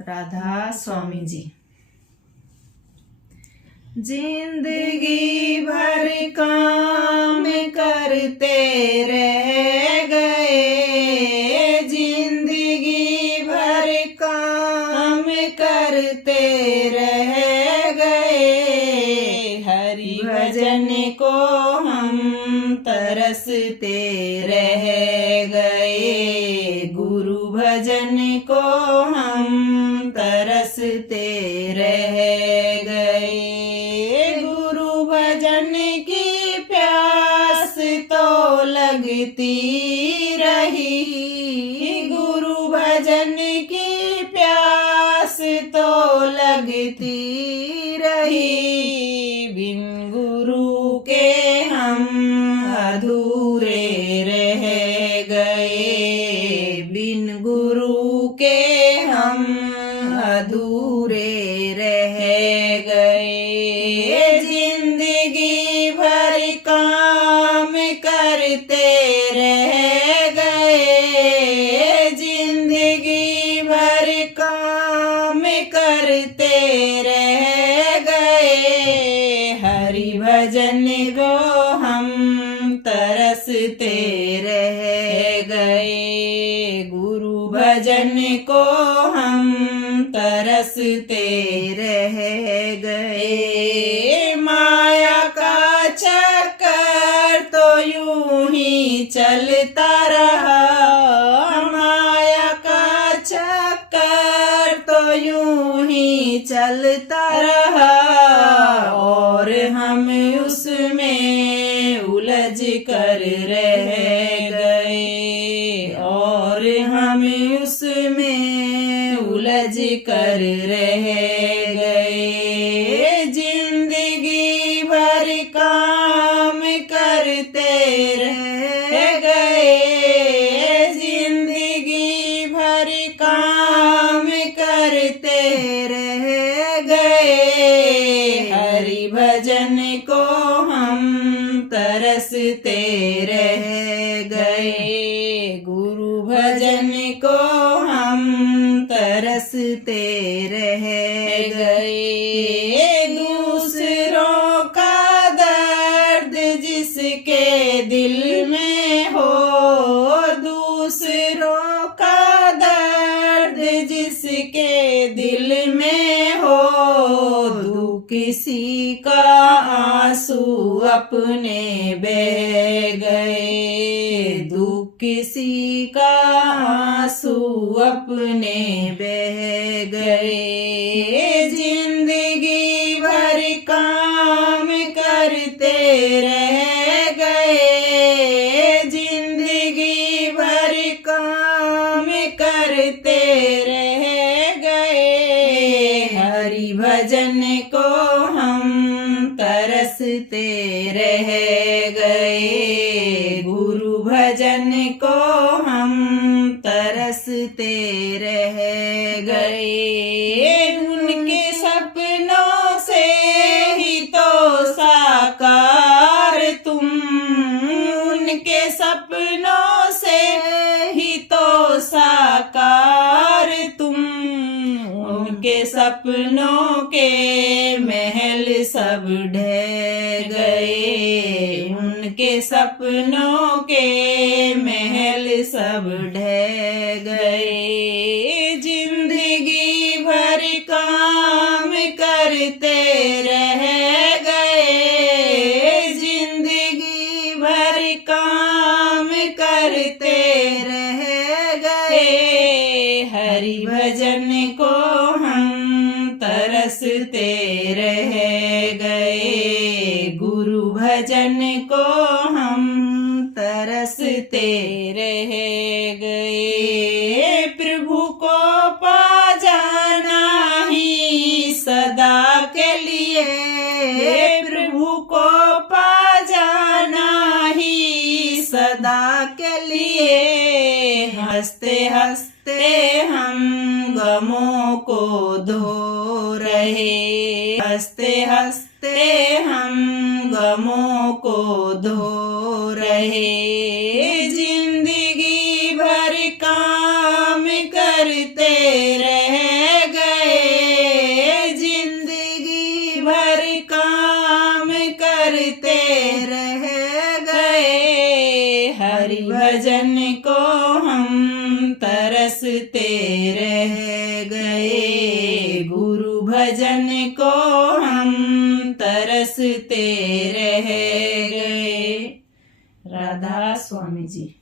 राधा स्वामी जी। जिंदगी भर काम करते रह गए, जिंदगी भर काम करते रह गए, हरि भजन को हम तरसते रह गए, गुरु भजन को हम तरसते रह गए, गुरु भजन की प्यास तो लगती रही, गुरु भजन की प्यास तो लगती रही, बिन गुरु के हम अधूरे रह गए, बिन गुरु के हम अधूरे रह गए, जिंदगी भर काम करते रह गए, जिंदगी भर काम करते रह गए, हरि भजन को हम तरसते रह गए, गुरु भजन को हम तरसते रह गए, माया का चक्कर तो यूं ही चलता रहा, माया का चक्कर तो यूं ही चलता रहा, और हम उसमें उलझ कर रह गए, और हम उसमें उलझ कर रह गए, जिंदगी भर काम करते रह गए, जिंदगी भर काम करते रह गए, हरि भजन को हम तरसते रह गए, गुरु भजन को हम तरसते रह गए, दूसरों का दर्द जिसके दिल में हो, दूसरों का दर्द जिसके दिल में हो, दुख किसी का आंसू अपने बह गए, दुख किसी का आंसू अपने बह गए, जिंदगी भर काम करते रह गए, जिंदगी भर काम करते रह गए, हरि भजन को हम तरसते रह गए, गुरु भजन को हम तरसते रह गए, उनके सपनों से ही तो साकार तुम, उनके सपनों से ही तो साकार तुम, उनके सपनों के महल सब ढह गए, उनके सपनों के महल सब ढह गए, जिंदगी भर काम करते रह गए, जिंदगी भर काम करते रह गए, हरि भजन को हम तरसते रह गए, गुरु भजन को हम तरसते रह गए, प्रभु को पा जाना ही सदा के लिए, प्रभु को पा जाना ही सदा के लिए, हंसते हंसते हम गमों को धो रहे, हंसते हंसते हम गमों को धो रहे, जिंदगी भर काम करते रह करते रह गए। हरि भजन को हम तरसते रह गए। गुरु भजन को हम तरसते रह गए। राधा स्वामी जी।